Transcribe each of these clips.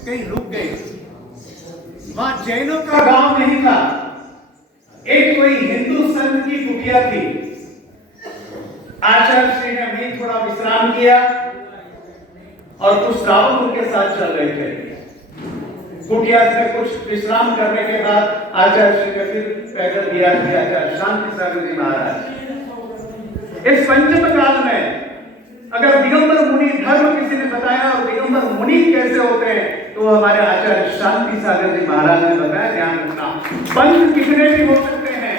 कहीं रुक गए। वहां जैनों का गांव नहीं था, एक कोई हिंदू संत की कुटिया थी। आचार्य श्री ने भी थोड़ा विश्राम किया और कुछ श्रावक उनके साथ चल रहे थे। कुटिया में कुछ विश्राम करने के बाद आचार्य श्री ने फिर पैदल दिया कि आचार्य शांति सागर जी महाराज, इस पंचम काल में अगर दिगंबर मुनि धर्म किसी ने बताया और दिगंबर मुनि कैसे होते हैं तो हमारे आचार्य शांति सागर जी महाराज ने बताया। ध्यान रखना, पंथ कितने भी हो सकते हैं,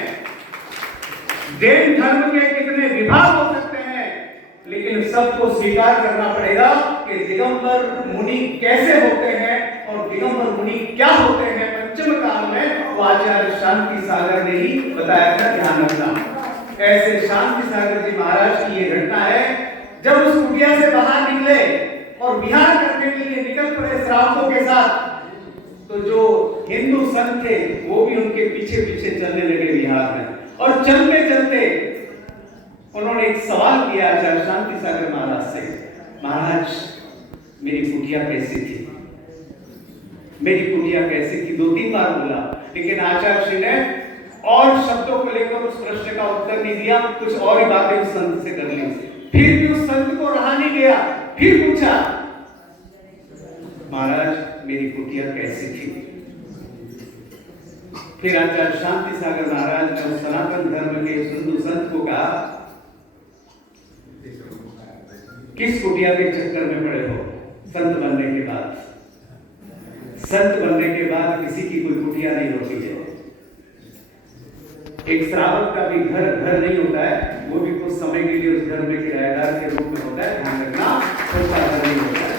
जैन धर्म के कितने विभाग हो सकते हैं, लेकिन सबको स्वीकार करना पड़ेगा कि दिगंबर मुनि कैसे होते हैं और दिगंबर मुनि क्या होते हैं पंचम काल में, वो आचार्य शांति सागर ने ही बताया था। ध्यान रखना, ऐसे शांति सागर जी महाराज की ये घटना है। जब उस कुटिया से बाहर निकले और विहार करने के लिए निकल पड़े श्रावकों के साथ, तो जो हिंदू संत थे वो भी उनके पीछे पीछे चलने लगे विहार में। और चलते चलते उन्होंने एक सवाल किया आचार्य शांति सागर महाराज से, महाराज मेरी कुटिया कैसी थी, मेरी कुटिया कैसी थी, 2-3 बार बोला, लेकिन आचार्य श्री ने और शब्दों को लेकर उस प्रश्न का उत्तर नहीं दिया, कुछ और ही बातें उस संत से कर ली। फिर भी उस संत को रहा नहीं गया, फिर पूछा, महाराज मेरी कुटिया कैसी थी। फिर आचार्य शांति सागर महाराज ने उस सनातन धर्म के हिंदू संत को कहा, किस कुटिया के चक्कर में पड़े हो संत बनने के बाद? संत बनने के बाद किसी की कोई कुटिया नहीं होती है। एक श्रावक का भी घर नहीं होता है, वो भी कुछ समय के लिए उस घर में किराएदार के रूप में होता है। ध्यान रखना, उसका घर नहीं होता है।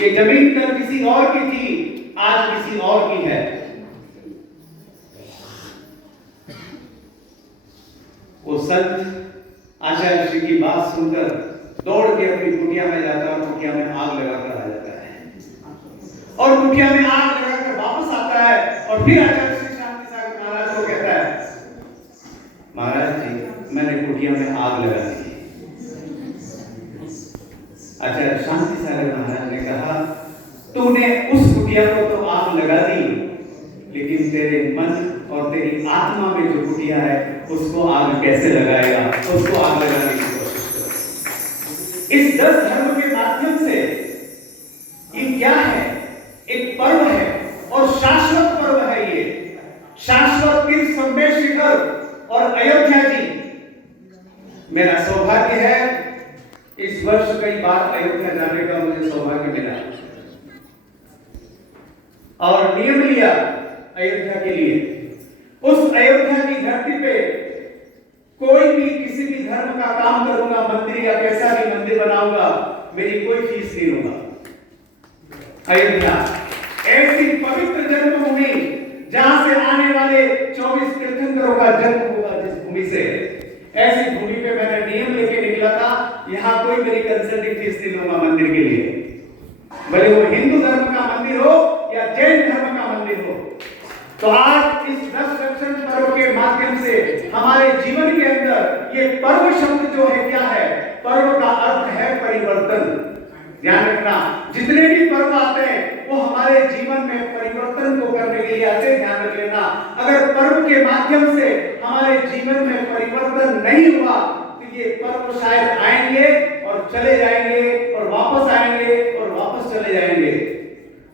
ये जमीन कल किसी और की थी, आज किसी और की है। वो संत आचार्य श्री की बात सुनकर दौड़ के अपनी कुटिया में जाता है, कुटिया में आग लगाकर आ जाता है और कुटिया में आग लगाकर वापस आता है और फिर आचार्य श्री शांति सागर महाराज को कहता है, महाराज जी मैंने कुटिया में आग लगा दी। आचार्य शांति सागर महाराज ने कहा, तूने उस कुटिया को तो आग लगा दी, लेकिन तेरे मन और तेरी आत्मा में जो कुटिया है उसको आग कैसे लगाएगा, उसको आग लगाने की कोशिश करो। इस 10 धर्म के माध्यम से ये क्या है, एक पर्व है और शाश्वत पर्व है। ये शाश्वत तीर्थ संबे शिखर और अयोध्या जी, मेरा सौभाग्य है इस वर्ष कई बार अयोध्या जाने का मुझे सौभाग्य मिला और नियम लिया अयोध्या के लिए। उस अयोध्या की धरती पे कोई भी किसी भी धर्म का काम करूंगा, मंदिर या कैसा भी मंदिर बनाऊंगा, मेरी कोई फीस नहीं होगा। अयोध्या ऐसी पवित्र जन्मभूमि जहां से आने वाले 24 तीर्थंकरों का जन्म होगा, जिस भूमि से, ऐसी भूमि पे मैंने नियम लेके निकला था, यहां कोई मेरी कंसल्टिंग फीस नहीं लूंगा मंदिर के लिए, भले वो हिंदू धर्म का मंदिर हो या जैन धर्म का मंदिर हो। तो आज इस 10 रक्षण पर्व के माध्यम से हमारे जीवन के अंदर ये पर्व शब्द जो है क्या है, पर्व का अर्थ है परिवर्तन। ध्यान रखना, जितने भी पर्व आते हैं वो हमारे जीवन में परिवर्तन को करने के लिए आते हैं। ध्यान रख लेना, अगर पर्व के माध्यम से हमारे जीवन में परिवर्तन नहीं हुआ तो ये पर्व शायद आएंगे और चले जाएंगे और वापस आएंगे और वापस चले जाएंगे।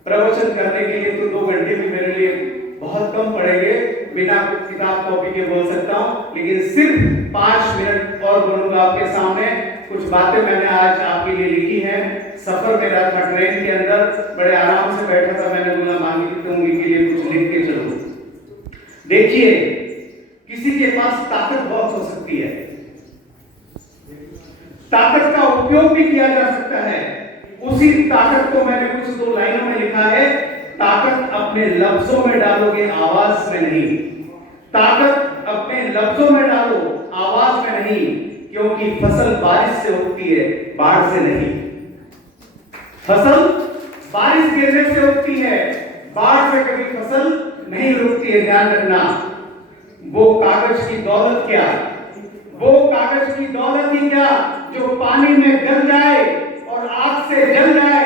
प्रवचन करने के लिए तो 2 घंटे भी मेरे लिए बहुत कम पड़ेंगे, बिना किताब कॉपी के बोल सकता हूं, लेकिन सिर्फ 5 मिनट और बोलूंगा आपके सामने। कुछ बातें मैंने आज आपके लिए लिखी हैं। सफर मेरा था ट्रेन के अंदर, बड़े आराम से बैठा था, मैंने बोला मांगी तुंगी के लिए कुछ लिख के चलूं। देखिए, किसी के पास ताकत बहुत हो सकती है, ताकत का उपयोग भी किया जा सकता है। उसी ताकत को मैंने कुछ 2 लाइनों में लिखा है, ताकत अपने लफ्जों में डालोगे, आवाज में नहीं। ताकत अपने लफ्जों में डालो, आवाज में नहीं, क्योंकि फसल बारिश से उगती है, बाढ़ से नहीं। फसल बारिश गिरने से उगती है, बाढ़ से कभी फसल नहीं रुकती है। ध्यान रखना, वो कागज की दौलत क्या, वो कागज की दौलत ही क्या जो पानी में गल जाए और आग से जल जाए,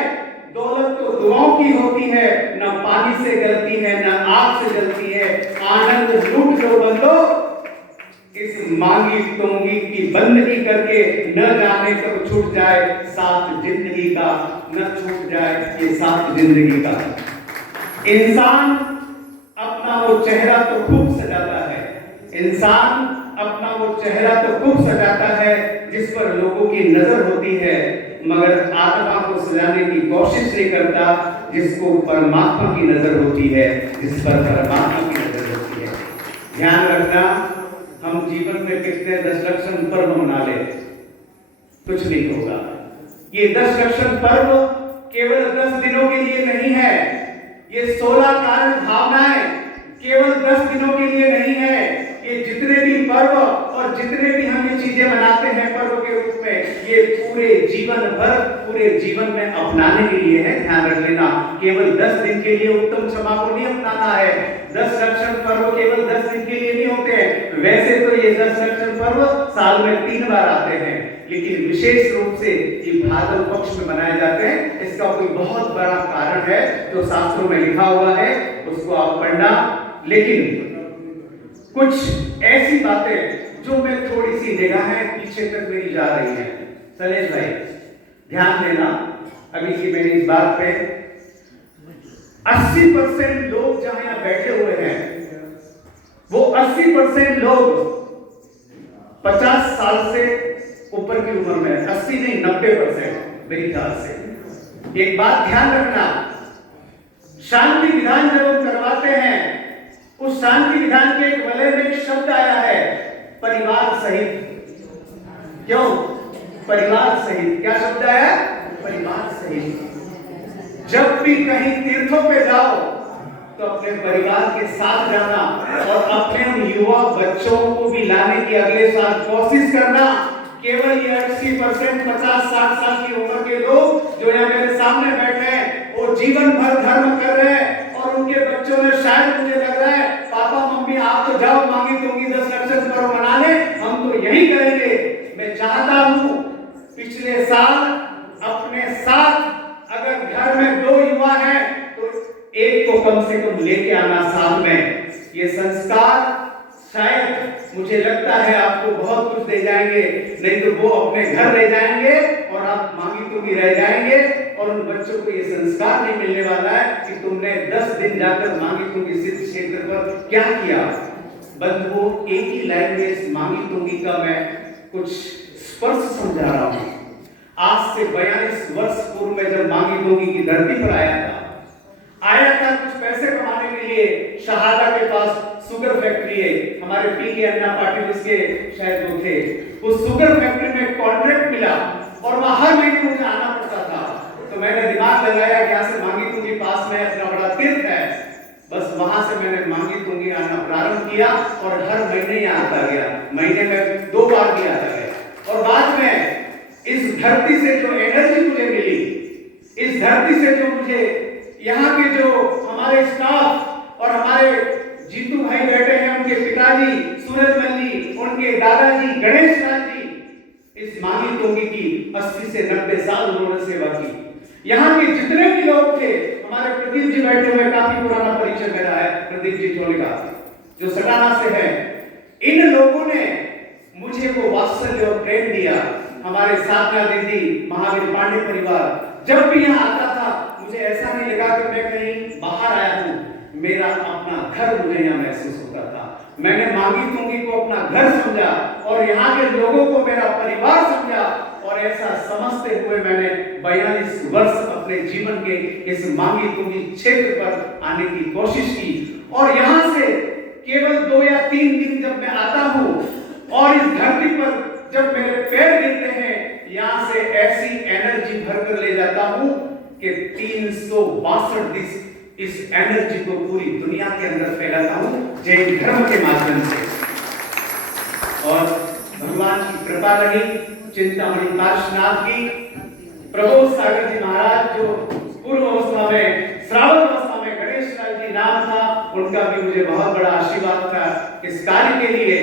दौलत तो दुआओं की होती है, न पानी से गलती है, न आग से गलती है। आनंद लूट लो बंदो, इस मांगी तोंगी की बंदगी करके, न जाने कब छूट जाए साथ जिंदगी का, न छूट जाए ये साथ जिंदगी का। इंसान अपना वो चेहरा तो खूब सजाता है, इंसान अपना वो चेहरा तो खूब सजाता है जिस पर लोगों की नजर होती है, मगर आत्मा को सजाने की कोशिश नहीं करता जिसको परमात्मा की नजर होती है, जिस पर परमात्मा की नजर होती है। ध्यान रखना, हम जीवन में कितने दशलक्षण पर्व मना ले, कुछ नहीं होगा। ये दशलक्षण पर्व केवल 10 दिनों के लिए नहीं है, ये 16 कारण भावनाएं केवल 10 दिनों के लिए नहीं है। ये जितने भी पर्व और जितने भी हम ये चीजें मनाते हैं पर्व के रूप में, ये पूरे जीवन भर, पूरे जीवन में अपनाने के लिए है। ध्यान रख लेना, केवल 10 दिन के लिए उत्तम क्षमा को नहीं अपनाना है। 10 लक्षण पर्व केवल 10 दिन के लिए नहीं होते हैं। वैसे तो ये 10 लक्षण पर्व साल में 3 बार आते हैं, लेकिन विशेष रूप से ये भादव पक्ष में मनाए जाते हैं। इसका कोई बहुत बड़ा कारण है जो शास्त्रों में लिखा हुआ है, उसको आप पढ़ना। लेकिन कुछ ऐसी बातें जो मैं थोड़ी सी निगाहें पीछे तक मेरी जा रही है। सलेश भाई ध्यान देना, अभी की मेरी इस बात पे 80% लोग जहां यहां बैठे हुए हैं, वो 80% लोग 50 साल से ऊपर की उम्र में, 80 नहीं 90% मेरी ख्याल से। एक बात ध्यान रखना, शांति विधान जब हम करवाते हैं, उस शांति विधान के एक वलय में एक शब्द आया है, परिवार सहित। क्यों परिवार सहित? क्या शब्द आया? परिवार सहित। जब भी कहीं तीर्थों पे जाओ तो अपने परिवार के साथ जाना और अपने युवा बच्चों को भी लाने की अगले साल कोशिश करना। केवल ये 80% 50-60 साल की उम्र के लोग जो यहाँ मेरे सामने बैठे हैं, वो जीवन भर धर्म कर रहे हैं और उनके बच्चों ने, शायद मुझे लग रहा है, पापा मम्मी आप तो जाओ मांगी तोंगी 10 लक्षण पर्व मनाने, हम तो यही करेंगे। मैं चाहता हूं पिछले साल अपने साथ अगर घर में 2 युवा हैं तो एक को कम से कम लेके आना साथ में। ये संस्कार शायद मुझे लगता है आपको बहुत कुछ दे जाएंगे, नहीं तो वो अपने घर ले जाएंगे और आप मांगी तोंगी रह जाएंगे और उन बच्चों को ये संस्कार नहीं मिलने वाला है कि तुमने 10 दिन जाकर मांगी तोंगी सिद्ध क्षेत्र पर क्या किया। बस वो एक ही लैंग्वेज मांगी तोंगी का मैं कुछ स्पर्श समझा रहा हूं। आज से 42 वर्ष पूर्व में जब मांगी तोंगी की धरती पर आया था कुछ पैसे कमाने के लिए। शहादा के पास शुगर फैक्ट्री है, हमारे पी.के. अन्ना पाटिल उसके शायद वो थे। उस शुगर फैक्ट्री में कॉन्ट्रैक्ट मिला और वहां हर महीने मुझे आना पड़ता था। तो मैंने दिमाग लगाया कि यहाँ से मांगी तोंगी पास में अपना बड़ा तीर्थ है, बस वहां से मैंने मांगी तोंगी आना प्रारंभ किया और हर महीने यहाँ आता गया। महीने में 2 बार भी आता गया। और बाद में इस धरती से जो एनर्जी मुझे मिली, इस धरती से जो मुझे यहाँ के जो हमारे स्टाफ और हमारे जीतू भाई बैठे हैं, उनके पिताजी सूरजमल जी, उनके दादाजी गणेश लाल जी, इस मांगी तोंगी की 80 से 90 साल उन्होंने सेवा की। यहाँ के जितने भी लोग थे, हमारे प्रदीप जी बैठे हुए, काफी पुराना परिचय मेरा है प्रदीप जी चोले का, जो सटाना से है। इन लोगों ने मुझे वो वात्सल्य और प्रेम दिया। हमारे साधना दीदी, महावीर पांडे परिवार जब भी यहाँ आता था, मुझे ऐसा नहीं लगा कि मैं कहीं बाहर आया हूँ, मेरा अपना घर मुझे यहाँ महसूस होता था। मैंने मांगी तोंगी को अपना घर समझा और यहाँ के लोगों को मेरा परिवार समझा और ऐसा समझते हुए मैंने 42 वर्ष अपने जीवन के इस मांगी तोंगी क्षेत्र पर आने की कोशिश की। और यहाँ से केवल 2 या 3 दिन जब मैं आता हूँ और इस धरती पर जब मेरे पैर गिरते हैं, यहाँ से ऐसी एनर्जी भरकर ले जाता हूँ कि 362 दिन इस एनर्जी को पूरी दुनिया के अंदर फैलाता हूँ जैन धर्म के माध्यम से। और भगवान की कृपा रही, चिंतामणि पार्श्वनाथ की, प्रबोध सागर जी महाराज जो पूर्व अवस्था में, श्रावण अवस्था में गणेश लाल जी नाम था, उनका भी मुझे बहुत बड़ा आशीर्वाद था इस कार्य के लिए।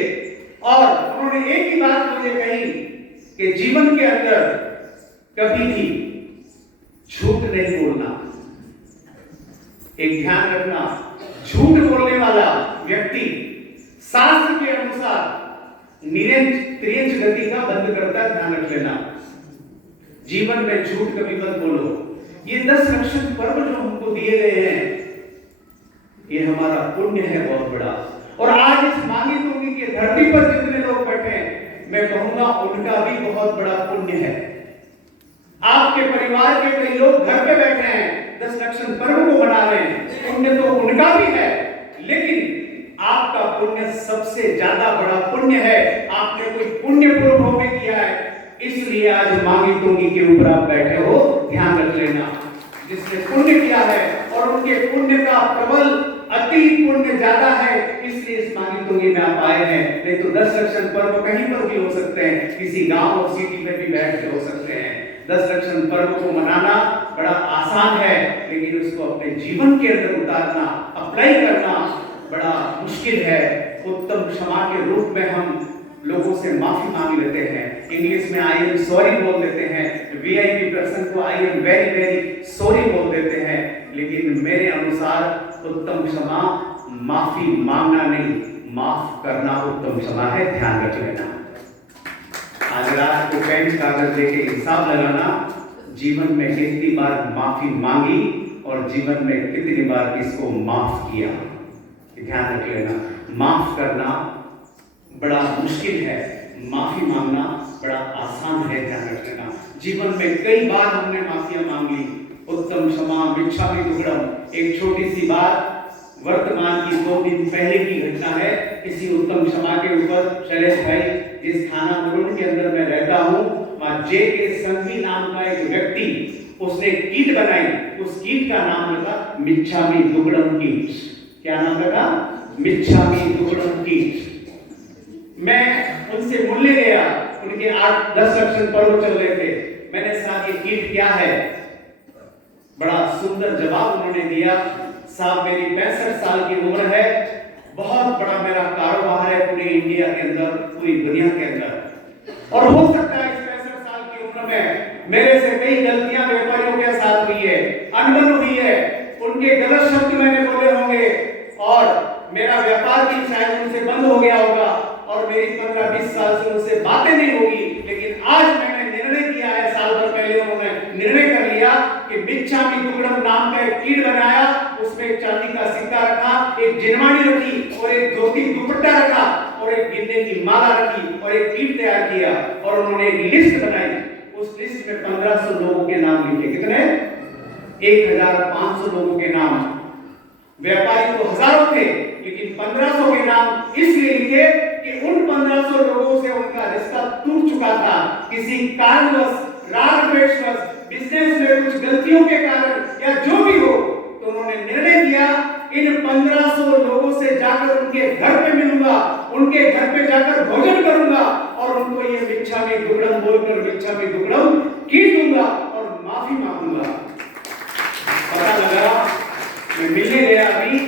और उन्होंने एक ही बात मुझे कही कि जीवन के अंदर कभी भी झूठ नहीं बोलना। एक ध्यान रखना, झूठ बोलने वाला व्यक्ति शास्त्र के अनुसार त्रियंच गति का बंद करता है, ध्यान रख लेना। जीवन में झूठ कभी मत बोलो। ये 10 लक्षण पर्व जो हमको दिए गए हैं, ये हमारा पुण्य है बहुत बड़ा। और आज इस मांगी तुंगी की धरती पर जितने लोग बैठे हैं, मैं कहूंगा उनका भी बहुत बड़ा पुण्य है। आपके परिवार के कई लोग घर पे बैठे हैं, 10 लक्षण पर्व को मना रहे हैं, पुण्य तो उनका भी है, लेकिन आपका पुण्य सबसे ज्यादा बड़ा पुण्य है। आपने कोई पुण्य पूर्व में किया है, इसलिए आज मांगी तुंगी के ऊपर आप बैठे हो, ध्यान रख लेना। जिसने पुण्य किया है और उनके पुण्य का प्रबल अति पुण्य ज्यादा है, इसलिए इस मांगी तुंगी में आप आए हैं। नहीं तो 10 लक्षण पर्व कहीं पर भी हो सकते हैं, किसी गांव और सिटी में भी बैठ के हो सकते हैं। 10 लक्षण पर्व को मनाना बड़ा आसान है, लेकिन उसको अपने जीवन के अंदर उतारना, अप्लाई करना बड़ा मुश्किल है। उत्तम क्षमा के रूप में हम लोगों से माफी मांग लेते हैं। इंग्लिश में आई एम सॉरी बोल देते हैं, वीआईपी पर्सन को I am very very sorry बोल देते हैं, लेकिन मेरे अनुसार उत्तम क्षमा माफी मांगना नहीं, माफ करना उत्तम क्षमा है, ध्यान रख लेना। आज रात को पेन कागज लेके हिसाब लगाना, जीवन में कितनी बार माफी मांगी और जीवन में कितनी बार इसको माफ किया, ध्यान रख लेना। माफ करना बड़ा मुश्किल है, माफी मांगना बड़ा आसान है, ध्यान रख लेना। जीवन में कई बार हमने माफिया मांग ली, उत्तम क्षमा मिच्छामि दुक्कडम। एक छोटी सी बात वर्तमान की 2 दिन पहले की घटना है, इसी उत्तम क्षमा के ऊपर शैलेश भाई, जिस थाना मुरुड के अंदर मैं रहता हूँ, वहां जे के संघवी नाम का एक व्यक्ति, उसने कीट बनाई, उस कीट का नाम रखा मिच्छामि दुक्कडम कीट। क्या नाम रखा? मिच्छामि दुक्कडम कीट। मैं उनसे मिलने गया, उनके 8-10 लक्षण पर्व चल रहे थे। मैंने साहब ये कीट क्या है? बड़ा सुंदर जवाब उन्होंने दिया। साहब मेरी 65 साल की उम्र है, बहुत बड़ा मेरा कारोबार है पूरे इंडिया के अंदर, पूरी दुनिया के अंदर, और हो सकता है इस 65 साल की उम्र में मेरे से कई गलतियां व्यापारियों के साथ हुई है, अनबन हुई है, उनके गलत शब्द मैंने बोले होंगे और मेरा व्यापार भी शायद उनसे बंद हो गया होगा और मेरी 15-20 साल से उनसे बातें नहीं होगी, लेकिन आज मैंने निर्णय किया है, साल भर पहले उन्होंने निर्णय कर लिया कि मिच्छामि दुक्कडम नाम का एक कीट बनाया, उसमें एक चांदी का सिक्का रखा, एक जिनवाणी रखी और एक धोती दुपट्टा रखा और एक गिन्ने की माला रखी और एक कीट तैयार किया और उन्होंने एक लिस्ट बनाई। उस लिस्ट में 1500 लोगों के नाम लिखे। कितने? 1500 लोगों के नाम। व्यापारी तो हजारों थे, लेकिन 1500 के नाम इसलिए लिखे कि उन 1500 लोगों से उनका रिश्ता टूट चुका था, किसी कारणवश, राग द्वेषवश, बिजनेस में कुछ गलतियों के कारण या जो भी हो, तो उन्होंने निर्णय किया इन 1500 लोगों से जाकर उनके घर पे मिलूंगा, उनके घर पे जाकर भोजन करूंगा और उनको ये मिच्छामि दुक्कडम बोलकर मिच्छामि दुक्कडम कीट दूंगा और माफी मांगूंगा। पता लगा, मैं मिलने गया अभी,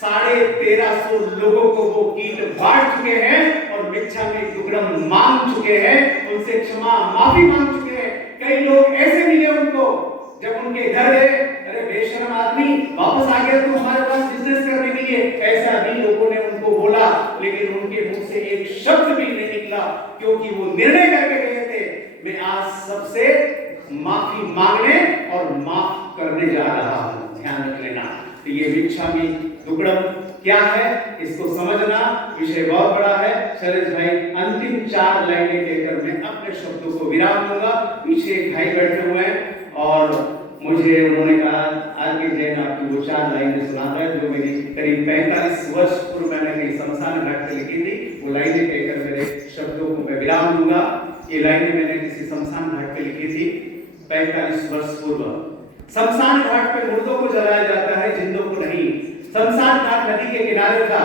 1350 लोगों को वो कीट बांट चुके हैं और मिच्छामि दुक्कडम मांग चुके हैं, उनसे क्षमा माफी मांग चुके हैं। कई लोग ऐसे मिले उनको, जब उनके घर गए, अरे बेशरम आदमी वापस आ गया तू हमारे पास बिजनेस करने के लिए, ऐसा भी लोगों ने उनको बोला, लेकिन उनके मुंह से एक शब्द भी नहीं निकला, क्योंकि वो निर्णय करके गए थे मैं आज सबसे माफी मांगने और माफ करने जा रहा हूं, ध्यान रख लेना। तो ये मिच्छामि दुक्कडम क्या है, इसको समझना विषय बहुत बड़ा है। शैलेश भाई अंतिम 4 लाइनें कहकर मैं अपने शब्दों को विराम दूंगा। पीछे एक भाई बैठे हुए हैं और मुझे उन्होंने कहा आज के जैन आपकी वो 4 लाइनें सुना रहा है, जो मेरी करीब 45 वर्ष पूर्व मैंने कहीं शमशान घाट पे लिखी थी। वो लाइनें कहकर मेरे शब्दों को मैं विराम दूंगा। ये लाइनें मैंने किसी शमशान घाट पे लिखी थी 45 वर्ष पूर्व। शमशान घाट पे मुर्दों को जलाया जाता है, जिंदों को नहीं। शमशान घाट नदी के किनारे था,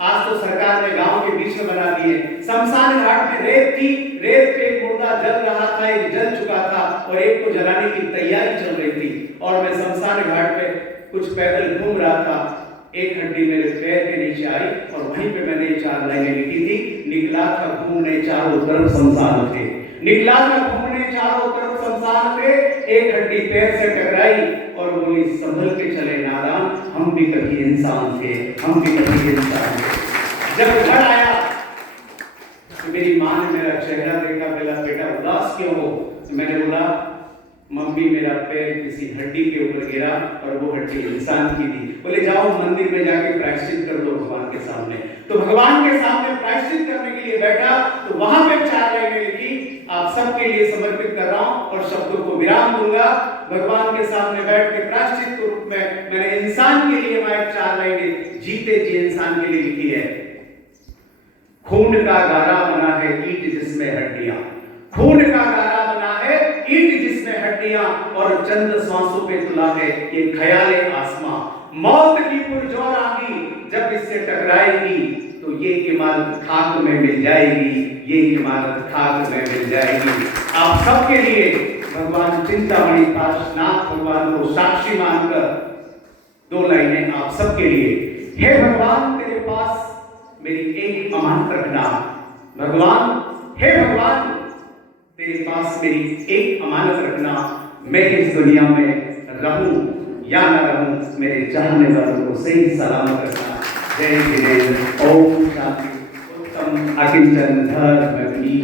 आज तो सरकार ने गांव के बीच में बना दिए। शमशान घाट में रेत थी, रेत पे एक मुर्दा जल रहा था, एक जल चुका था और एक को जलाने की तैयारी चल रही थी। और मैं शमशान घाट पे कुछ पैदल घूम रहा था, एक हड्डी मेरे पैर के नीचे आई और वहीं पे मैंने 4 लाइनें लिखी थी। निकला था घूमने चारों तरफ शमशान थे, निकला था घूमने चारों तरफ शमशान पे एक हड्डी पैर से टकराई और बोली संभल के चले नादान, हम भी कभी इंसान थे, हम भी कभी इंसान थे। जब घर आया तो मेरी माँ ने मेरा चेहरा देखा, बोला बेटा उदास क्यों हो? तो मैंने बोला मम्मी मेरा पैर किसी हड्डी के ऊपर गिरा और वो हड्डी इंसान की थी। बोले जाओ मंदिर में जाके प्रायश्चित कर दो भगवान के सामने। तो भगवान के सामने प्रायश्चित करने के लिए बैठा तो वहां पे 4 लाइनें लिखी, आप सबके लिए समर्पित कर रहा हूं और शब्दों को विराम दूंगा। भगवान के सामने बैठ के प्रायश्चित के रूप में मैंने इंसान के लिए मैं 4 लाइनें जीते जी इंसान के लिए लिखी है। खून का गारा बना है ईंट जिसमें हड्डियां, खून का गारा बना है ईंट जिसमें हड्डियां, और चंद सांसों पे तुला है ये ख्याले आसमां। मौत की पुरजोर आंधी जब इससे टकराएगी तो ये इमारत खाक में मिल जाएगी, ये इमारत खाक में मिल जाएगी। आप सबके लिए भगवान चिंतामणि काशनाथ भगवान को साक्षी मानकर 2 लाइनें आप सबके लिए। हे भगवान तेरे पास मेरी एक अमानत रखना, भगवान हे भगवान तेरे पास मेरी एक अमानत रखना, मैं इस दुनिया में रहूं या न रहूं, मेरे चाहने वालों को सही सलामत रखना। जय जिनेन्द्र। ओम शांति। उत्तम अकिंचन धर्म की